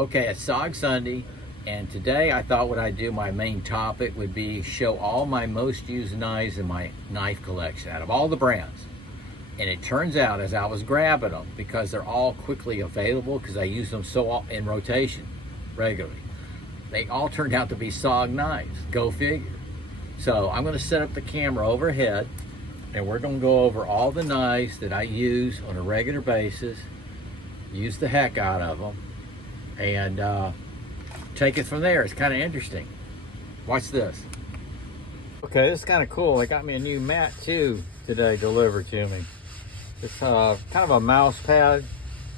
Okay, it's SOG Sunday, and today I thought what I'd do, my main topic would be show all my most used knives in my knife collection out of all the brands. And it turns out as I was grabbing them, because they're all quickly available because I use them so in rotation regularly, they all turned out to be SOG knives. Go figure. So I'm going to set up the camera overhead and we're going to go over all the knives that I use on a regular basis, use the heck out of them, and take it from there. It's kind of interesting. Watch this. Okay, this is kind of cool. They got me a new mat too today delivered to me. It's kind of a mouse pad.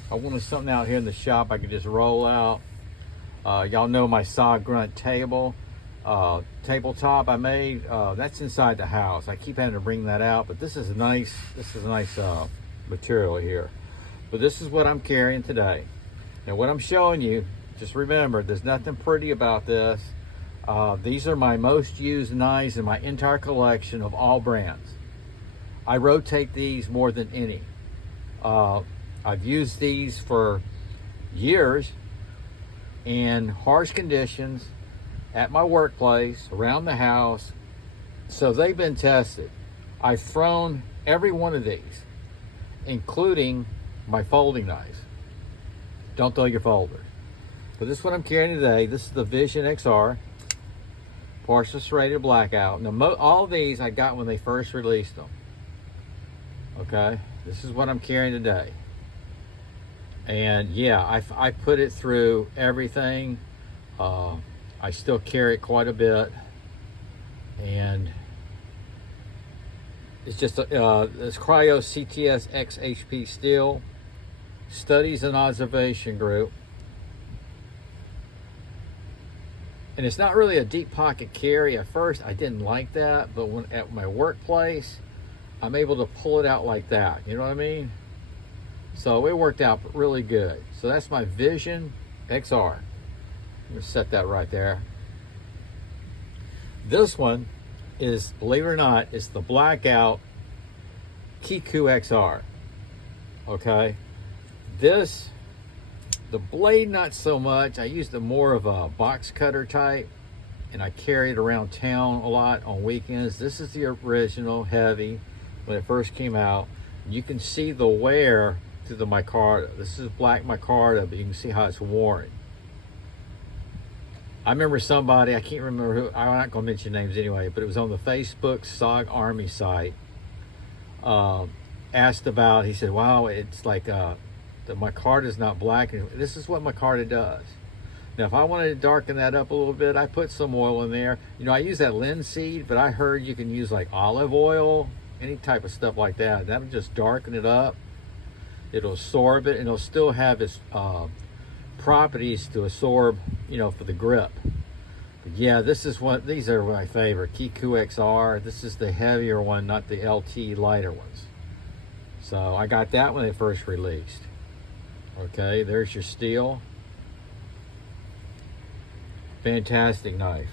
I wanted something out here in the shop I could just roll out. Y'all know my SOG Grunt tabletop I made. That's inside the house. I keep having to bring that out, but this is a nice material here. But this is what I'm carrying today. Now what I'm showing you, just remember, there's nothing pretty about this. These are my most used knives in my entire collection of all brands. I rotate these more than any. I've used these for years in harsh conditions, at my workplace, around the house. So they've been tested. I've thrown every one of these, including my folding knives. Don't throw your folders. But this is what I'm carrying today. This is the Vision XR, partial serrated blackout. Now, all these I got when they first released them. Okay, this is what I'm carrying today. And yeah, I put it through everything. I still carry it quite a bit. And it's just this Cryo CTS X HP steel, Studies and Observation Group. And it's not really a deep pocket carry. At first I didn't like that, but when at my workplace, I'm able to pull it out like that. You know what I mean? So it worked out really good. So that's my Vision XR. I'm gonna set that right there. This one is, believe it or not, it's the blackout Kiku XR. Okay, this, the blade not so much. I used it more of a box cutter type, and I carry it around town a lot on weekends. This is the original heavy when it first came out. You can see the wear through the micarta. This is black micarta, but you can see how it's worn. I remember somebody, I can't remember who, I'm not gonna mention names anyway, but it was on the Facebook SOG Army site, asked about, he said, wow, it's like the micarta is not black. And this is what micarta does. Now, if I wanted to darken that up a little bit, I put some oil in there. You know, I use that linseed, but I heard you can use like olive oil, any type of stuff like that. That'll just darken it up. It'll absorb it, and it'll still have its properties to absorb, you know, for the grip. But yeah, this is what, these are my favorite. Kiku XR. This is the heavier one, not the LT lighter ones. So I got that when they first released. Okay, there's your steel. Fantastic knife.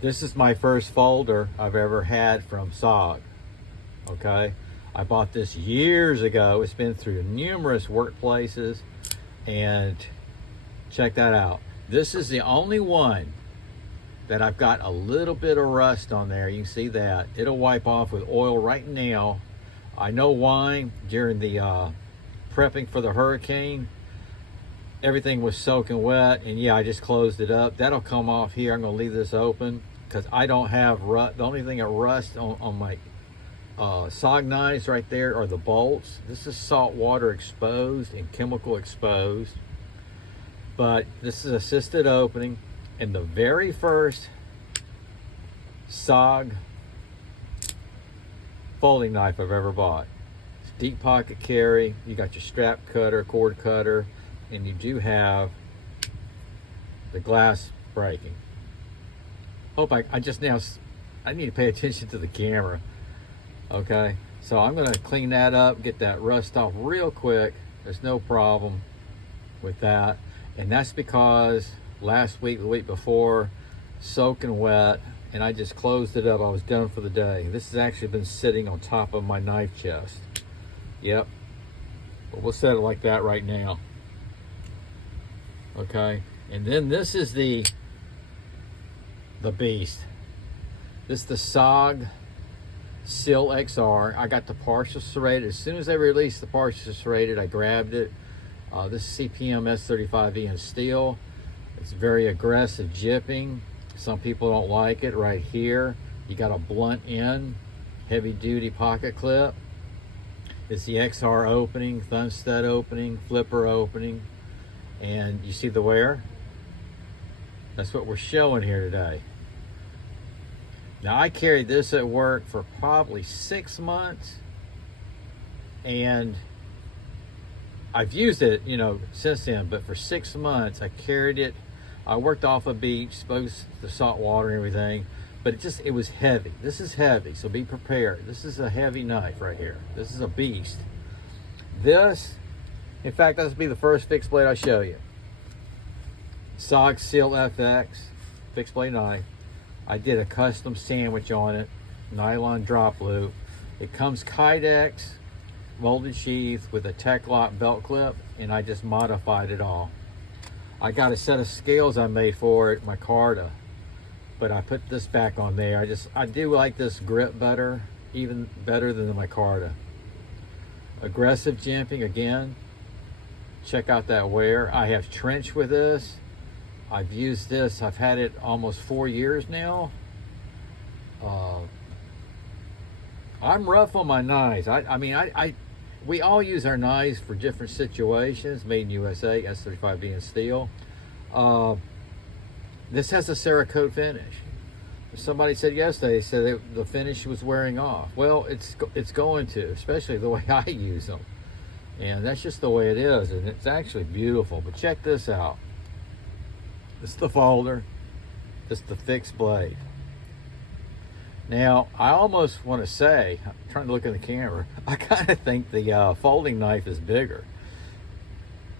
This is my first folder I've ever had from SOG. Okay, I bought this years ago. It's been through numerous workplaces, and check that out. This is the only one that I've got a little bit of rust on there. You can see that. It'll wipe off with oil right now. I know why. During the prepping for the hurricane, everything was soaking wet, and yeah, I just closed it up. That'll come off here. I'm gonna leave this open because I don't have rust. The only thing that rusts on my SOG knives right there are the bolts. This is salt water exposed and chemical exposed, but this is assisted opening. And the very first SOG folding knife I've ever bought. It's deep pocket carry. You got your strap cutter, cord cutter, and you do have the glass breaking. Hope I just now, I need to pay attention to the camera. Okay, so I'm gonna clean that up, get that rust off real quick. There's no problem with that. And that's because last week, the week before, soaking wet, and I just closed it up. I was done for the day. This has actually been sitting on top of my knife chest. Yep, but we'll set it like that right now. Okay, and then this is the beast. This is the SOG Seal XR. I got the partial serrated. As soon as they released the partial serrated, I grabbed it. This is CPM S35E in steel. It's very aggressive jipping. Some people don't like it. Right here, you got a blunt end, heavy duty pocket clip. It's the XR opening, thumb stud opening, flipper opening, and you see the wear? That's what we're showing here today. Now, I carried this at work for probably 6 months, and I've used it, you know, since then, but for 6 months, I carried it. I worked off a beach, exposed to salt water and everything, but it was heavy. This is heavy, so be prepared. This is a heavy knife right here. This is a beast. This, in fact, this will be the first fixed blade I show you. SOG Seal FX fixed blade knife. I did a custom sandwich on it, nylon drop loop. It comes Kydex molded sheath with a Tech Lock belt clip, and I just modified it all. I got a set of scales I made for it, my Carta, but I put this back on there. I do like this grip better, even better than my Carta. Aggressive jimping again. Check out that wear. I have trench with this. I've used this. I've had it almost 4 years now. I'm rough on my knives. We all use our knives for different situations. Made in USA, S35B in steel. This has a Cerakote finish. Somebody said yesterday, said the finish was wearing off. Well, it's going to, especially the way I use them. And that's just the way it is, and it's actually beautiful. But check this out. This is the folder. This is the fixed blade. Now, I almost want to say, I'm trying to look at the camera, I kind of think the folding knife is bigger.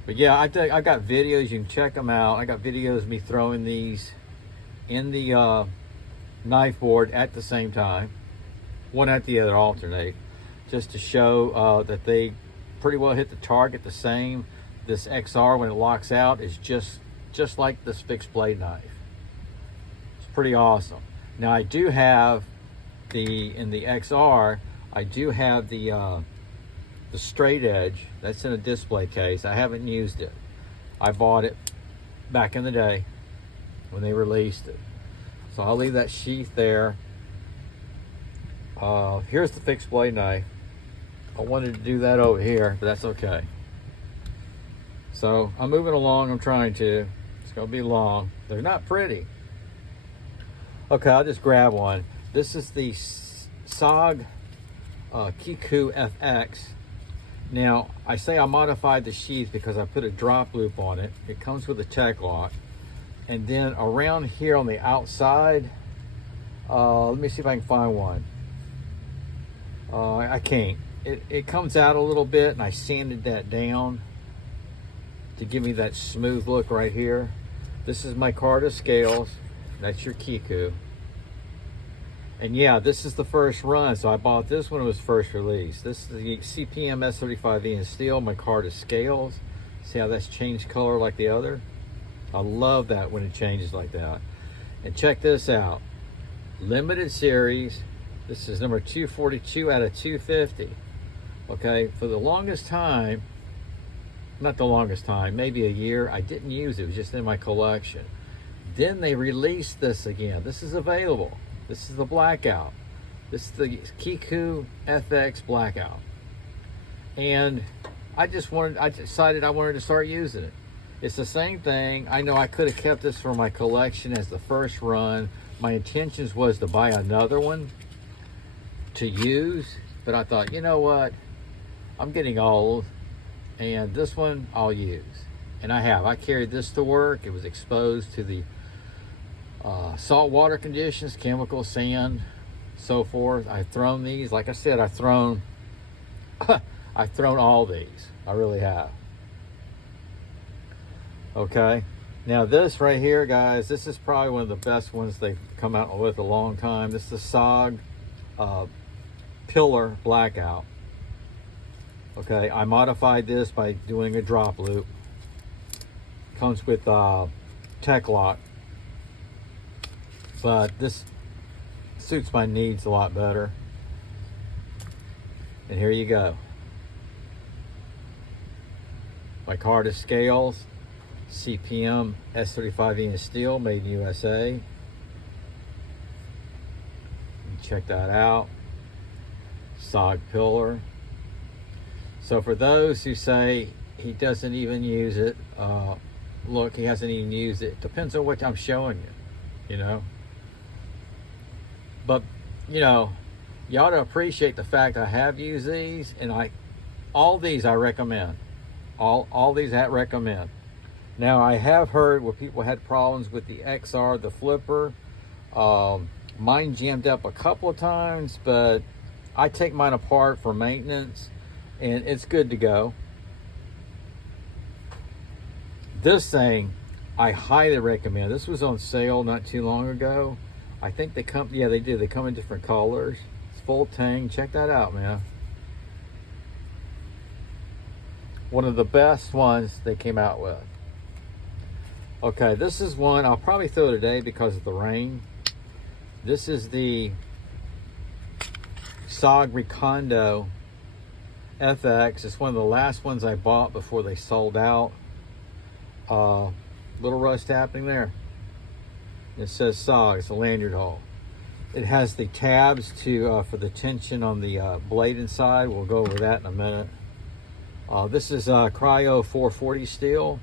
But yeah, I got videos, you can check them out. I got videos of me throwing these in the knife board at the same time. One at the other, alternate, just to show that they pretty well hit the target the same. This XR, when it locks out, is just like this fixed blade knife. It's pretty awesome. Now, I do have in the XR, I do have the straight edge. That's in a display case. I haven't used it. I bought it back in the day when they released it. So I'll leave that sheath there. Here's the fixed blade knife. I wanted to do that over here, but that's okay. So I'm moving along. I'm trying to. It's going to be long. They're not pretty. Okay, I'll just grab one. This is the SOG Kiku FX. Now, I say I modified the sheath because I put a drop loop on it. It comes with a Tech Lock. And then around here on the outside, let me see if I can find one. I can't. It comes out a little bit, and I sanded that down to give me that smooth look right here. This is my Carta scales. That's your Kiku. And yeah, this is the first run, so I bought this when it was first released. This is the CPM S35E in steel, my Carta scales. See how that's changed color like the other? I love that when it changes like that. And check this out. Limited series. This is number 242 out of 250. Okay, for the longest time, not the longest time, maybe a year, I didn't use it. It was just in my collection. Then they released this again. This is available. This is the blackout. This is the Kiku FX blackout. And I decided I wanted to start using it. It's the same thing. I know I could have kept this for my collection as the first run. My intentions was to buy another one to use, but I thought, you know what? I'm getting old, and this one I'll use. And I have. I carried this to work. It was exposed to the salt water conditions, chemical, sand, so forth. I've thrown these. Like I said, I've thrown all these. I really have. Okay. Now this right here, guys, this is probably one of the best ones they've come out with a long time. This is the SOG Pillar Blackout. Okay, I modified this by doing a drop loop. Comes with tech lock, but this suits my needs a lot better. And here you go. My card is scales, CPM S35E in steel, made in USA. Check that out. SOG pillar. So for those who say he doesn't even use it, look, he hasn't even used it. Depends on what I'm showing you, you know. But, you know, you ought to appreciate the fact I have used these, and all these I recommend. All these I recommend. Now, I have heard where people had problems with the XR, the flipper. Mine jammed up a couple of times, but I take mine apart for maintenance, and it's good to go. This thing, I highly recommend. This was on sale not too long ago. I think they come, yeah, they do. They come in different colors. It's full tang. Check that out, man. One of the best ones they came out with. Okay, this is one I'll probably throw today because of the rain. This is the SOG Ricondo FX. It's one of the last ones I bought before they sold out. Little rust happening there. It says SOG. It's a lanyard hole. It has the tabs to for the tension on the blade inside. We'll go over that in a minute. This is Cryo 440 steel,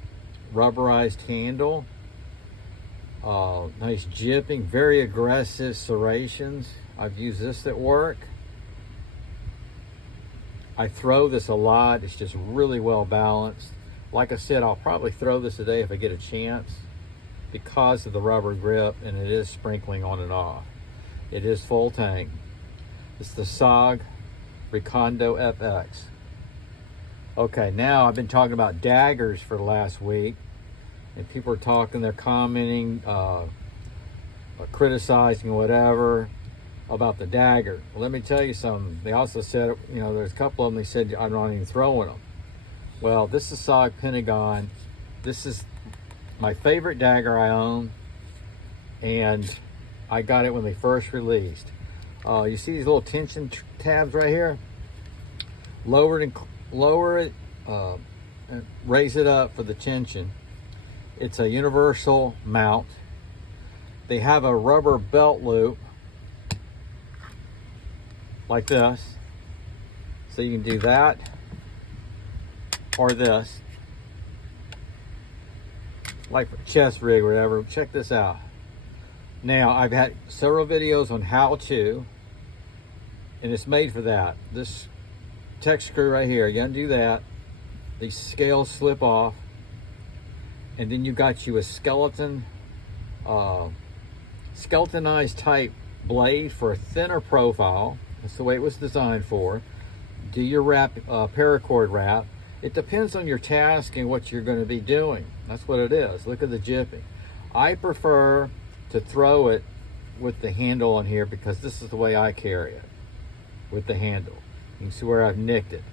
rubberized handle. Nice jipping, very aggressive serrations. I've used this at work. I throw this a lot. It's just really well balanced. Like I said, I'll probably throw this today if I get a chance because of the rubber grip, and it is sprinkling on and off. It is full tang. It's the SOG Ricondo FX. Okay, now I've been talking about daggers for the last week, and people are talking, they're commenting, criticizing whatever about the dagger. Well, let me tell you something. They also said, you know, there's a couple of them, they said I'm not even throwing them. Well, this is SOG Pentagon. This is my favorite dagger I own, and I got it when they first released. You see these little tension tabs right here? Lower it, and raise it up for the tension. It's a universal mount. They have a rubber belt loop like this, so you can do that or this, like for chest rig or whatever. Check this out. Now, I've had several videos on how to, and it's made for that. This tech screw right here, you undo that, these scales slip off, and then you've got you a skeletonized type blade for a thinner profile. That's the way it was designed for. Do your paracord wrap. It depends on your task and what you're going to be doing. That's what it is. Look at the jipping. I prefer to throw it with the handle on here because this is the way I carry it, with the handle. You can see where I've nicked it.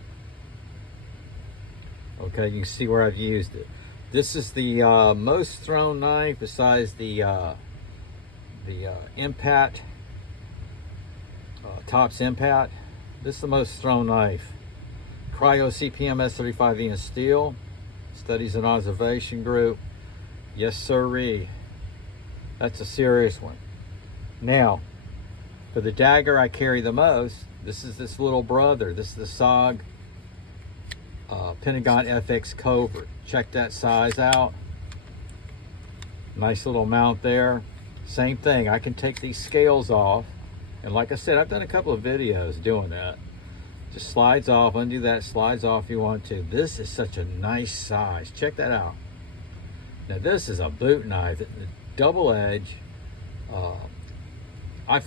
Okay, you can see where I've used it. This is the most thrown knife besides the impact, Tops impact. This is the most thrown knife. Cryo CPM S35E in steel. Studies and observation group. Yes, sirree. That's a serious one. Now, for the dagger I carry the most, this is this little brother. This is the SOG Pentagon FX Covert. Check that size out. Nice little mount there. Same thing, I can take these scales off, and like I said, I've done a couple of videos doing that. Just slides off, undo that, slides off if you want to. This is such a nice size. Check that out. Now this is a boot knife, double edge. I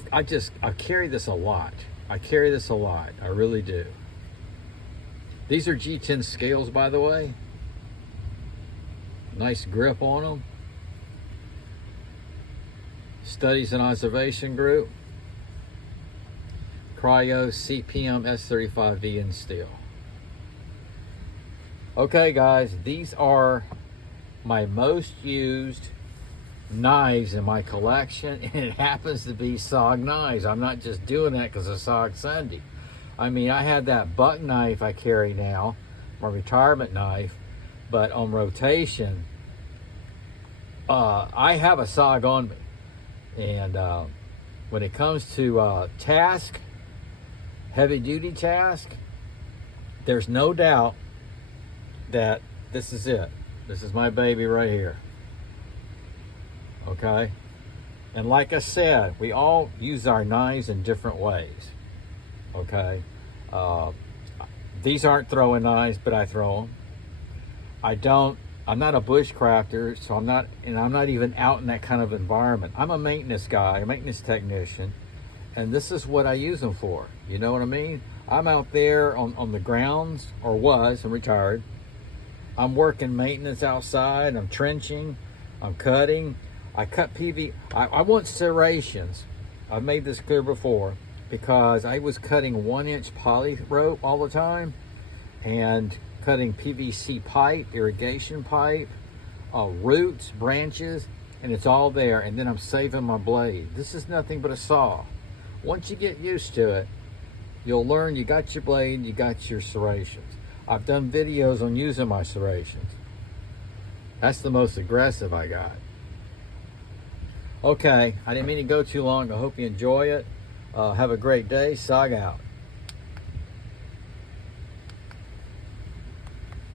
carry this a lot. I carry this a lot, I really do. These are G10 scales, by the way. Nice grip on them. Studies and observation group. Cryo CPM S35V in steel. Okay guys, these are my most used knives in my collection, and it happens to be SOG Knives. I'm not just doing that because of SOG Sunday. I mean, I had that buck knife I carry now, my retirement knife, but on rotation, I have a SOG on me. And when it comes to task, heavy duty task, there's no doubt that this is it. This is my baby right here. Okay? And like I said, we all use our knives in different ways. Okay? These aren't throwing knives, but I throw them. I'm not a bushcrafter, so I'm not even out in that kind of environment. I'm a maintenance guy, a maintenance technician, and this is what I use them for. You know what I mean? I'm out there on the grounds, or I'm retired. I'm working maintenance outside, I'm trenching, I'm cutting. I cut PV, I want serrations. I've made this clear before, because I was cutting 1-inch poly rope all the time, and cutting PVC pipe, irrigation pipe, roots, branches, and it's all there, and then I'm saving my blade. This is nothing but a saw. Once you get used to it, you'll learn you got your blade, you got your serrations. I've done videos on using my serrations. That's the most aggressive I got. Okay, I didn't mean to go too long. I hope you enjoy it. Have a great day. SOG out.